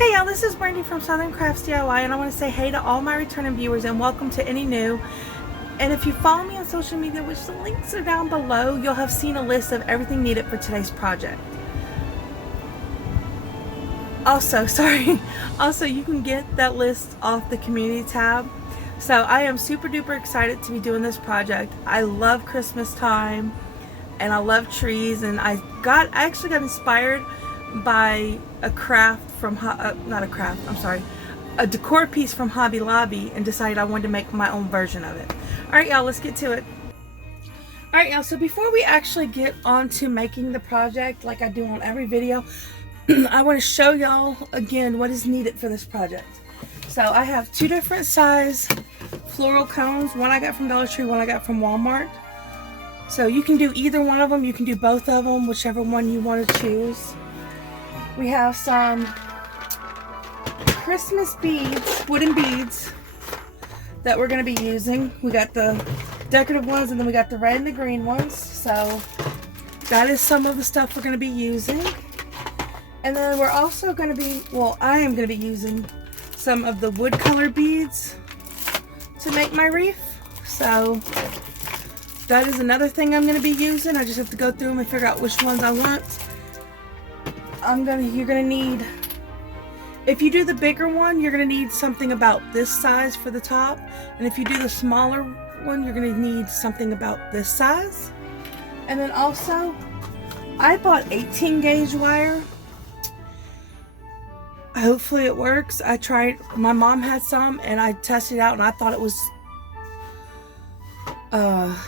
Hey y'all, this is Brandy from Southern Crafts DIY, and I want to say hey to all my returning viewers and welcome to any new. And if you follow me on social media, which the links are down below, you'll have seen a list of everything needed for today's project. Also, you can get that list off the community tab. So I am super duper excited to be doing this project. I love Christmas time and I love trees, and I actually got inspired by a decor piece from Hobby Lobby and decided I wanted to make my own version of it. Alright y'all, let's get to it. Alright y'all, so before we actually get on to making the project like I do on every video, I want to show y'all again what is needed for this project. So I have two different size floral cones. One I got from Dollar Tree, one I got from Walmart. So you can do either one of them, you can do both of them, whichever one you want to choose. We have some Christmas beads, wooden beads, that we're going to be using. We got the decorative ones and then we got the red and the green ones. So that is some of the stuff we're going to be using. And then we're also going to be, I am going to be using some of the wood color beads to make my wreath. So that is another thing I'm going to be using. I just have to go through them and figure out which ones I want. You're gonna need, if you do the bigger one, you're gonna need something about this size for the top, and if you do the smaller one, you're gonna need something about this size. And then also, I bought 18 gauge wire. Hopefully it works. I tried, my mom had some and I tested it out and I thought it was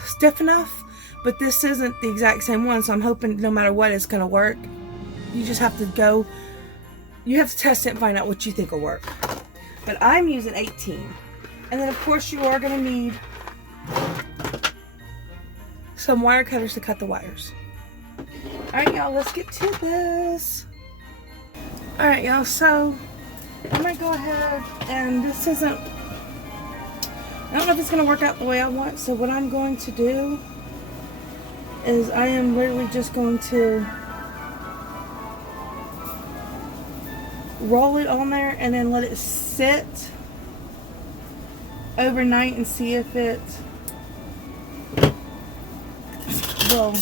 stiff enough, but this isn't the exact same one, so I'm hoping no matter what it's gonna work. You just have to test it and find out what you think will work. But I'm using 18. And then of course you are going to need some wire cutters to cut the wires. Alright y'all, let's get to this. Alright y'all, so I'm going to go ahead, and this isn't, I don't know if it's going to work out the way I want, so what I'm going to do is I am literally just going to roll it on there and then let it sit overnight and see if it will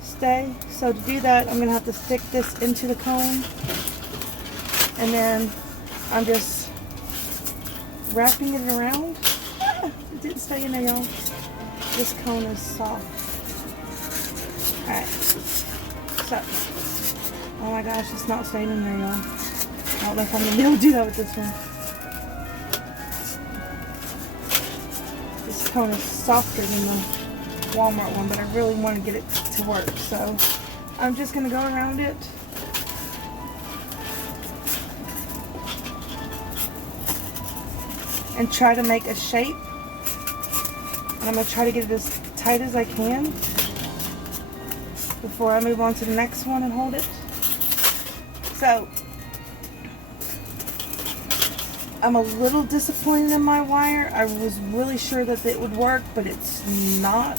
stay. So to do that, I'm going to have to stick this into the cone, and then I'm just wrapping it around. It didn't stay in there, y'all. This cone is soft. Alright, so oh my gosh, it's not staying in there, y'all. I don't know if I'm going to be able to do that with this one. This cone is softer than the Walmart one, but I really want to get it to work. So I'm just going to go around it. And try to make a shape. And I'm going to try to get it as tight as I can before I move on to the next one and hold it. So, I'm a little disappointed in my wire. I was really sure that it would work, but it's not.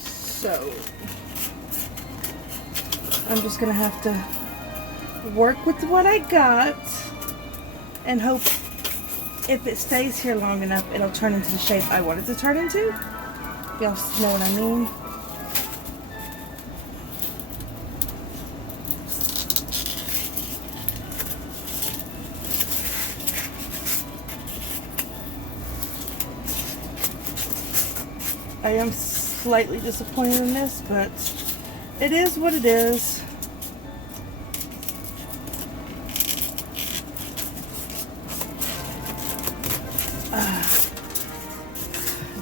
So, I'm just going to have to work with what I got and hope if it stays here long enough, it'll turn into the shape I want it to turn into. Y'all know what I mean? I am slightly disappointed in this, but it is what it is.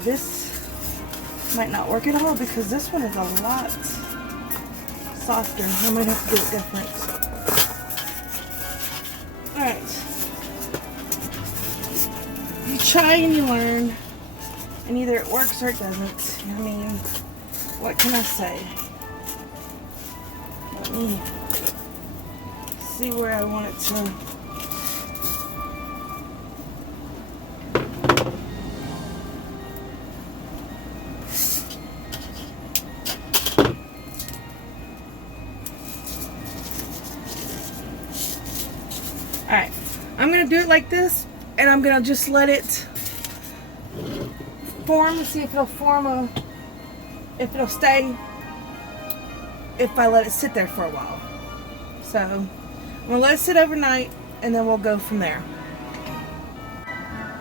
This might not work at all because this one is a lot softer. I might have to do it different. Alright. You try and you learn. And either it works or it doesn't. I mean, what can I say? Let me see where I want it to. Alright, I'm going to do it like this, and I'm going to just let it form and see if it'll form if it'll stay if I let it sit there for a while. So, I'm going to let it sit overnight, and then we'll go from there.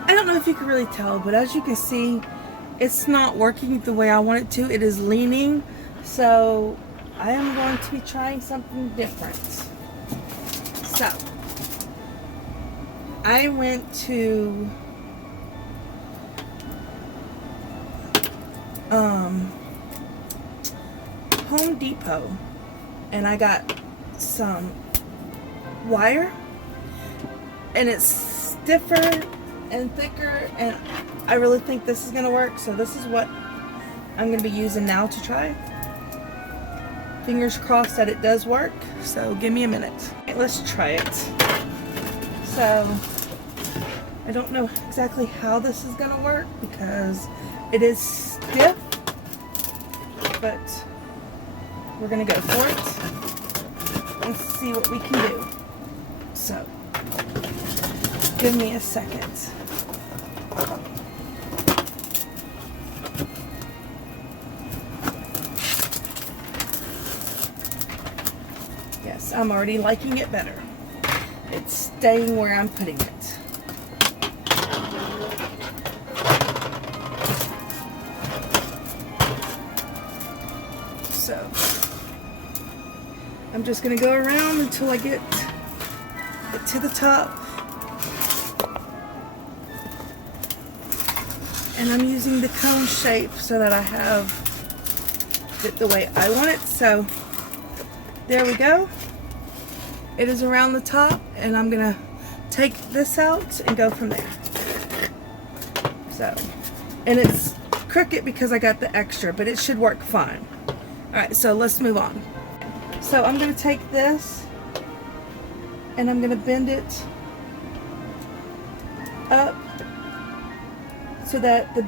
I don't know if you can really tell, but as you can see, it's not working the way I want it to. It is leaning, so I am going to be trying something different. So, I went to Home Depot, and I got some wire, and it's stiffer and thicker, and I really think this is going to work. So this is what I'm going to be using now to try. Fingers crossed that it does work. So give me a minute. Okay, let's try it. So I don't know exactly how this is going to work because it is stiff, but we're going to go for it and see what we can do. So give me a second. Yes, I'm already liking it better. It's staying where I'm putting it. So I'm just going to go around until I get it to the top. And I'm using the cone shape so that I have it the way I want it. So there we go. It is around the top, and I'm gonna take this out and go from there. So, and it's crooked because I got the extra, but it should work fine. Alright, so let's move on. So I'm gonna take this and I'm gonna bend it up so that the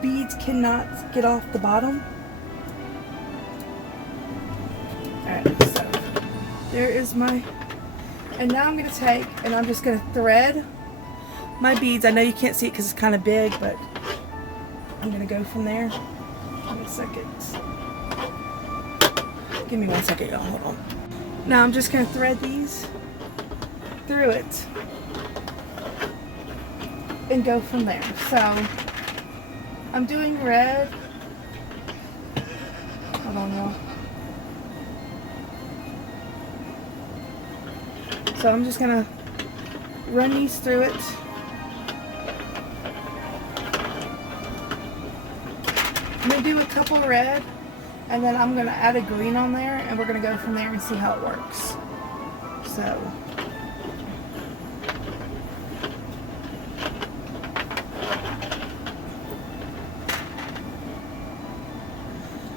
beads cannot get off the bottom. Alright, so there is my, and now I'm going to take, and I'm just going to thread my beads. I know you can't see it because it's kind of big, but I'm going to go from there. Give me a second. Give me 1 second, y'all. Hold on. Now I'm just going to thread these through it and go from there. So I'm doing red. Hold on, y'all. So I'm just gonna run these through it. I'm gonna do a couple red, and then I'm gonna add a green on there, and we're gonna go from there and see how it works. So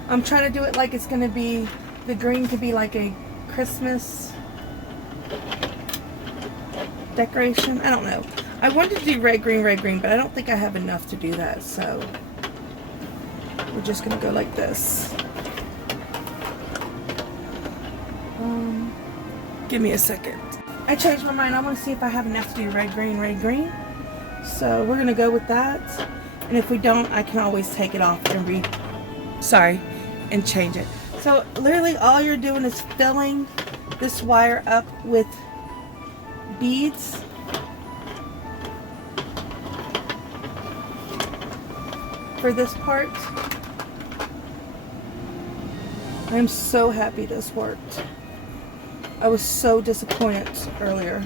I'm trying to do it like it's gonna be, the green could be like a Christmas decoration. I don't know. I wanted to do red, green, but I don't think I have enough to do that, so we're just gonna go like this. Give me a second. I changed my mind. I want to see if I have enough to do red, green. So we're gonna go with that, and if we don't, I can always take it off and and change it. So literally all you're doing is filling this wire up with beads. For this part, I'm so happy this worked. I was so disappointed earlier.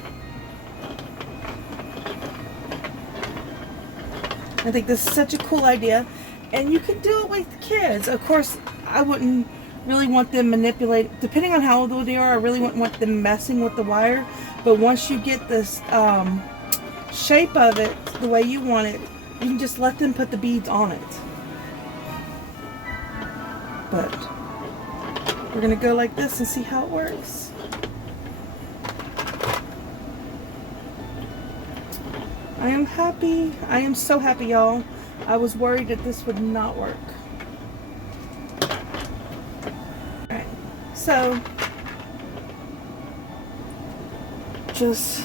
I think this is such a cool idea, and you can do it with kids. Of course, I wouldn't really want them manipulate, depending on how old they are, I really wouldn't want them messing with the wire. But once you get this shape of it the way you want it, you can just let them put the beads on it. But we're gonna go like this and see how it works. I am happy. I am so happy, y'all. I was worried that this would not work. Alright, so just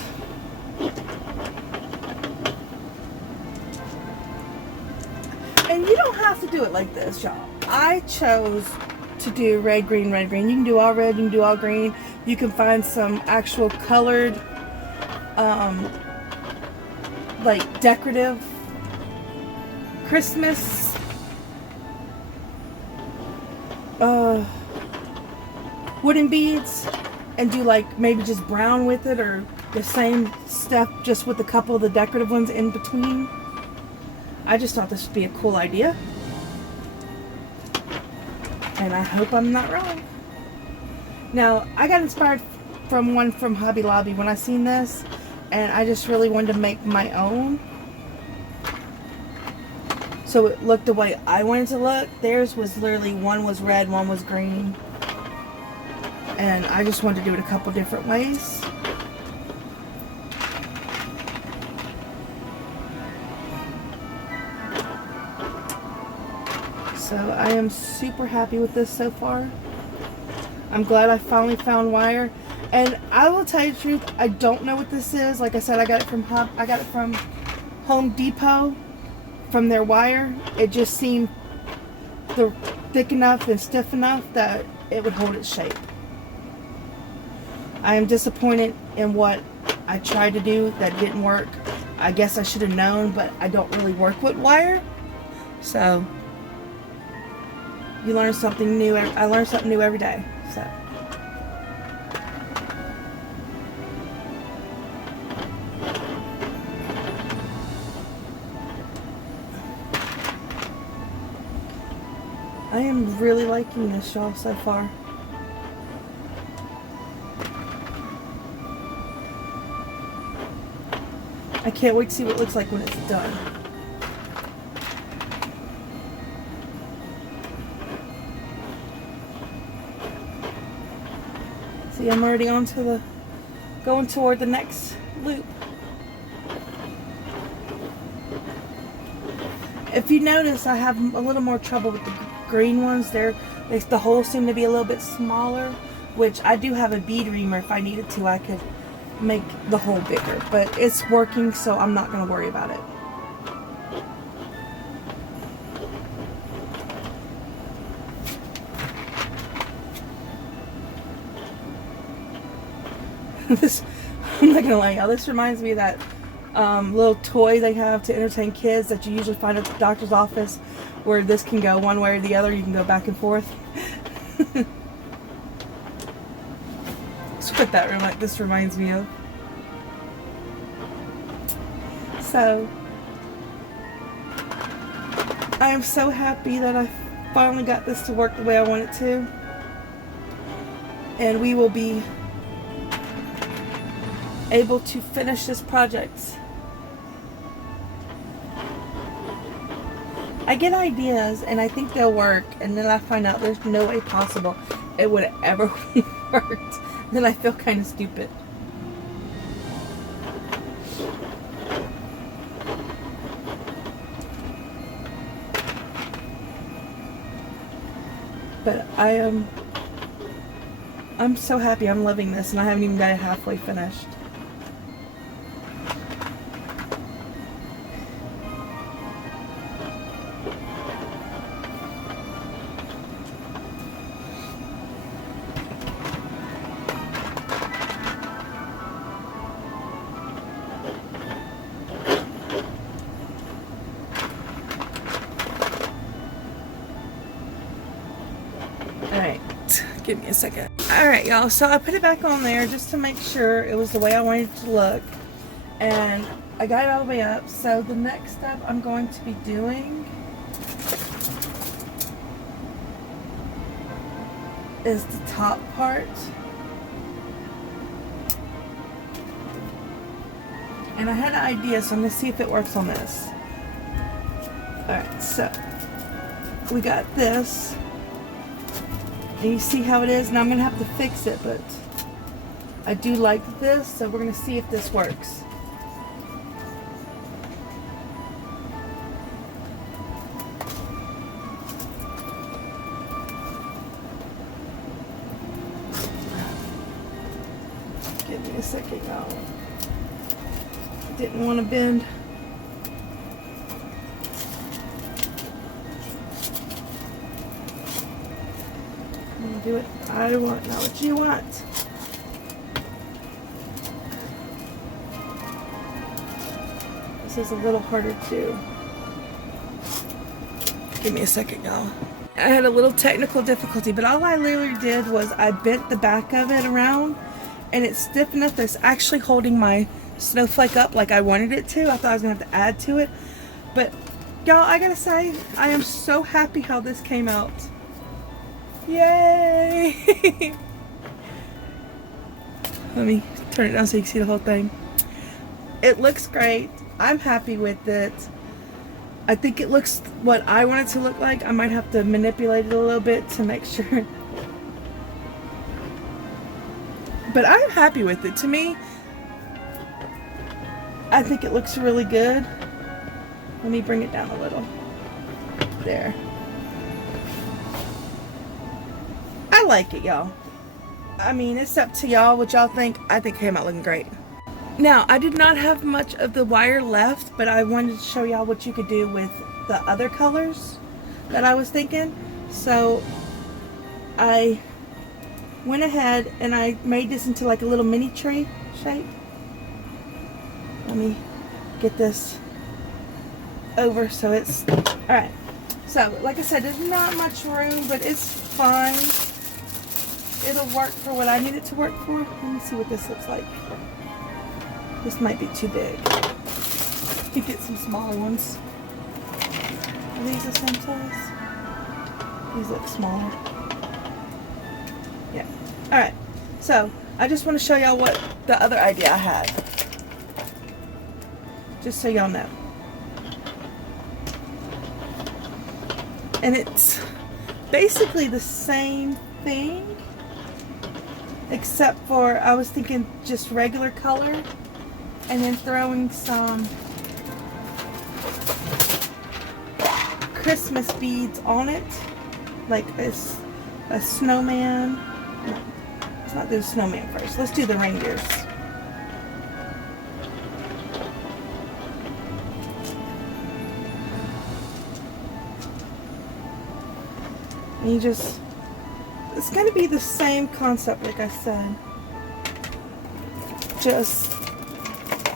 And you don't have to do it like this, y'all. I chose to do red, green, red, green. You can do all red, you can do all green. You can find some actual colored, like decorative Christmas wooden beads and do like maybe just brown with it, or the same stuff just with a couple of the decorative ones in between. I just thought this would be a cool idea, and I hope I'm not wrong. Now, I got inspired from one from Hobby Lobby when I seen this, and I just really wanted to make my own, so it looked the way I wanted to look. Theirs was literally, one was red, one was green, and I just wanted to do it a couple different ways. So I am super happy with this so far. I'm glad I finally found wire, and I will tell you the truth, I don't know what this is. Like I said, I got it from Home Depot, from their wire. It just seemed thick enough and stiff enough that it would hold its shape. I am disappointed in what I tried to do that didn't work. I guess I should have known, but I don't really work with wire, so you learn something new. I learn something new every day. So I am really liking this, y'all, so far. I can't wait to see what it looks like when it's done. See, I'm already on to going toward the next loop. If you notice, I have a little more trouble with the green ones. The holes seem to be a little bit smaller, which I do have a bead reamer. If I needed to, I could make the hole bigger, but it's working, so I'm not going to worry about it. This, I'm not gonna lie, y'all, this reminds me of that little toy they have to entertain kids that you usually find at the doctor's office, where this can go one way or the other. You can go back and forth. That's what this reminds me of. So I am so happy that I finally got this to work the way I want it to, and we will be able to finish this project. I get ideas and I think they'll work, and then I find out there's no way possible it would have ever worked. Then I feel kind of stupid. But I'm so happy. I'm loving this, and I haven't even got it halfway finished. Alright, give me a second. Alright, y'all, so I put it back on there just to make sure it was the way I wanted it to look. And I got it all the way up. So the next step I'm going to be doing is the top part. And I had an idea, so I'm going to see if it works on this. Alright, so we got this. And you see how it is? Now I'm going to have to fix it, but I do like this, so we're going to see if this works. Give me a second, y'all. Didn't want to bend. do what I want, not what you want. This is a little harder to do. Give me a second, y'all. I had a little technical difficulty, but all I literally did was I bent the back of it around, and it's stiff enough that it's actually holding my snowflake up like I wanted it to. I thought I was gonna have to add to it, but y'all, I gotta say, I am so happy how this came out. Yay! Let me turn it down so you can see the whole thing. It looks great. I'm happy with it. I think it looks what I want it to look like. I might have to manipulate it a little bit to make sure. But I'm happy with it. To me, I think it looks really good. Let me bring it down a little. There. I like it, y'all. I mean, it's up to y'all what y'all think. I think it came out looking great. Now, I did not have much of the wire left, but I wanted to show y'all what you could do with the other colors that I was thinking. So I went ahead and I made this into like a little mini tree shape. Let me get this over so it's alright. So like I said, there's not much room, but it's fine. It'll work for what I need it to work for. Let me see what this looks like. This might be too big. You get some smaller ones. Are these the same size? These look smaller. Yeah. Alright. So I just want to show y'all what the other idea I had. Just so y'all know. And it's basically the same thing, except for I was thinking just regular color and then throwing some Christmas beads on it, like this, a snowman. No, let's not do the snowman first. Let's do the reindeers. And you just, it's going to be the same concept like I said, just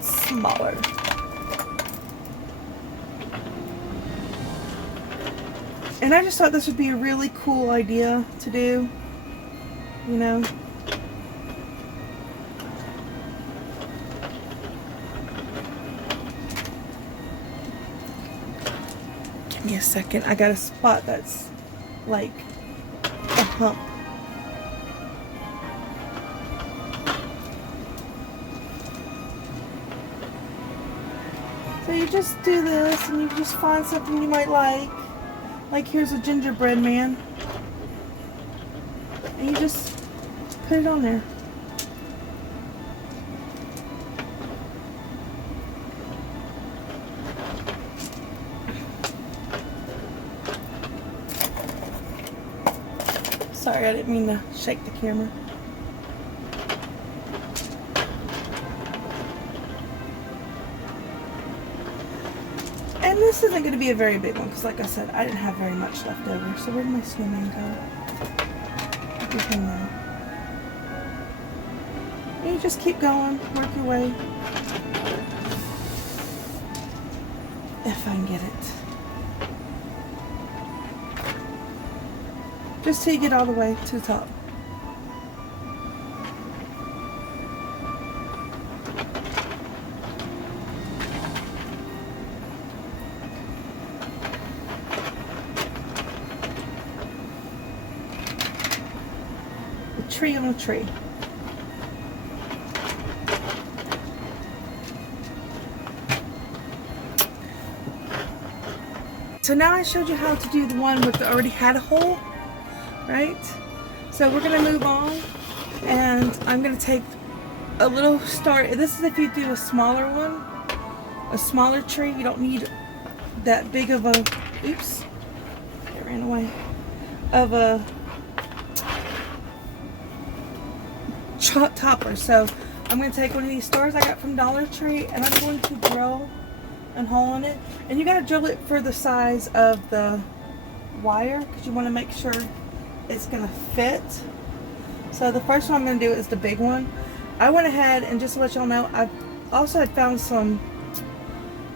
smaller. And I just thought this would be a really cool idea to do, you know. Give me a second. I got a spot that's like a hump. So you just do this and you just find something you might like. Like here's a gingerbread man. And you just put it on there. Sorry, I didn't mean to shake the camera. And this isn't going to be a very big one because, like I said, I didn't have very much left over. So where did my snowman go? Look at him now. And you just keep going, work your way. If I can get it. Just till you get all the way to the top. A tree on a tree. So now I showed you how to do the one with the already had a hole. Right? So we're going to move on, and I'm going to take a little start. This is if you do a smaller one, a smaller tree. You don't need that big of a, oops, it ran away, of a topper. So I'm going to take one of these stars I got from Dollar Tree, and I'm going to drill a hole in it. And you got to drill it for the size of the wire because you want to make sure it's gonna fit. So the first one I'm gonna do is the big one. I went ahead and just to let y'all know, I also had found some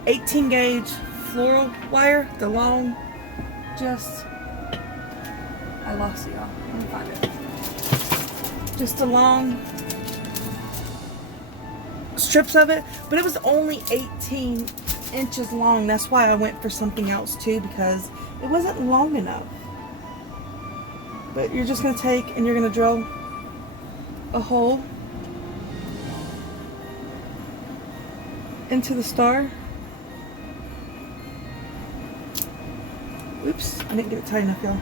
18 gauge floral wire, the long, I lost it, y'all. Let me find it. Just the long strips of it, but it was only 18 inches long. That's why I went for something else too, because it wasn't long enough. But you're just going to take and you're going to drill a hole into the star. Oops, I didn't get it tight enough, y'all.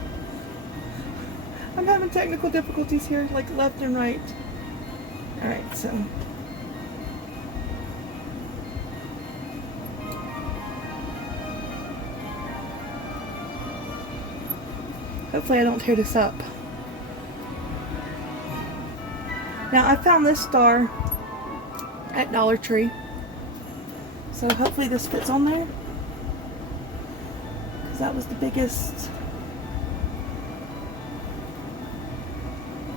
I'm having technical difficulties here, like left and right. Alright, so hopefully I don't tear this up. Now I found this star at Dollar Tree, so hopefully this fits on there, because that was the biggest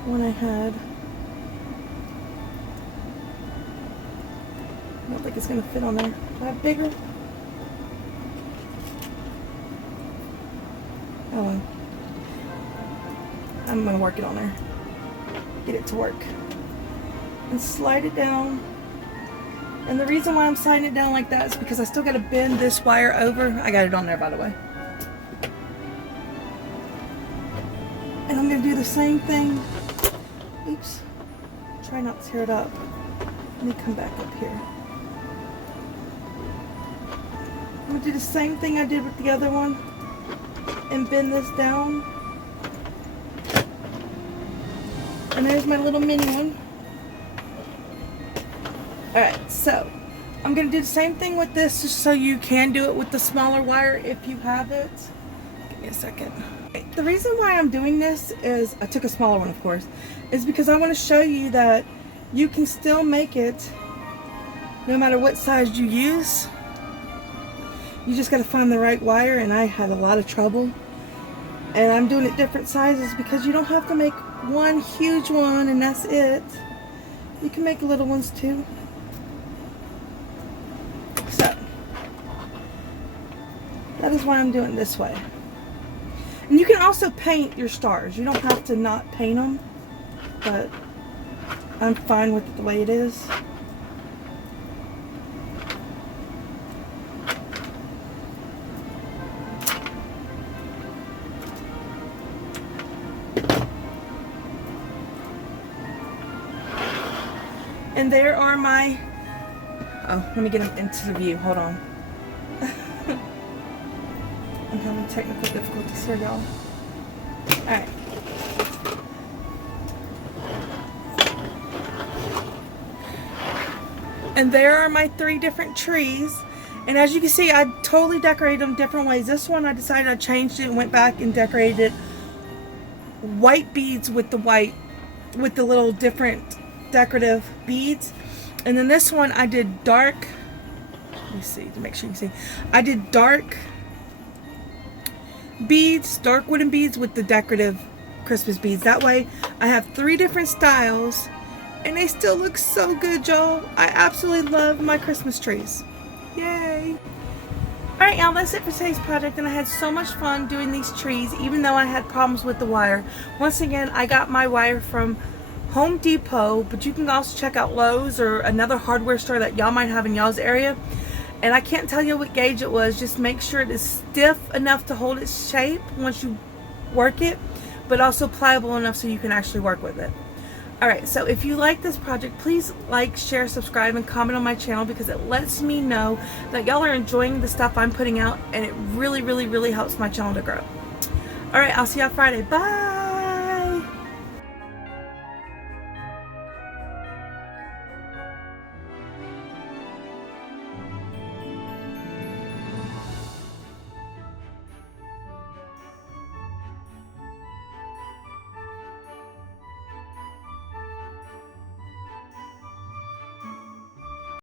one I had. I don't think it's going to fit on there. Do I have bigger? Oh well. I'm going to work it on there. Get it to work. And slide it down. And the reason why I'm sliding it down like that is because I still got to bend this wire over. I got it on there, by the way. And I'm going to do the same thing. Oops. Try not to tear it up. Let me come back up here. I'm going to do the same thing I did with the other one and bend this down. And there's my little mini one. Alright, so I'm going to do the same thing with this, just so you can do it with the smaller wire if you have it. Give me a second. The reason why I'm doing this is, I took a smaller one of course, is because I want to show you that you can still make it no matter what size you use. You just got to find the right wire, and I had a lot of trouble. And I'm doing it different sizes because you don't have to make one huge one and that's it. You can make little ones too. So that is why I'm doing it this way. And you can also paint your stars. You don't have to not paint them, but I'm fine with it the way it is. And there are my, oh, let me get them into the view, hold on. I'm having technical difficulties here, y'all. Alright. And there are my 3 different trees. And as you can see, I totally decorated them different ways. This one I decided I changed it and went back and decorated it white beads with the white, with the little different decorative beads. And then this one I did dark, let me see to make sure you can see, I did dark beads, dark wooden beads with the decorative Christmas beads. That way I have 3 different styles and they still look so good, y'all. I absolutely love my Christmas trees. Yay. Alright, y'all, that's it for today's project, and I had so much fun doing these trees even though I had problems with the wire. Once again, I got my wire from Home Depot, but you can also check out Lowe's or another hardware store that y'all might have in y'all's area. And I can't tell you what gauge it was. Just make sure it is stiff enough to hold its shape once you work it, but also pliable enough so you can actually work with it. Alright, so if you like this project, please like, share, subscribe, and comment on my channel, because it lets me know that y'all are enjoying the stuff I'm putting out, and it really, really, really helps my channel to grow. Alright, I'll see y'all Friday. Bye!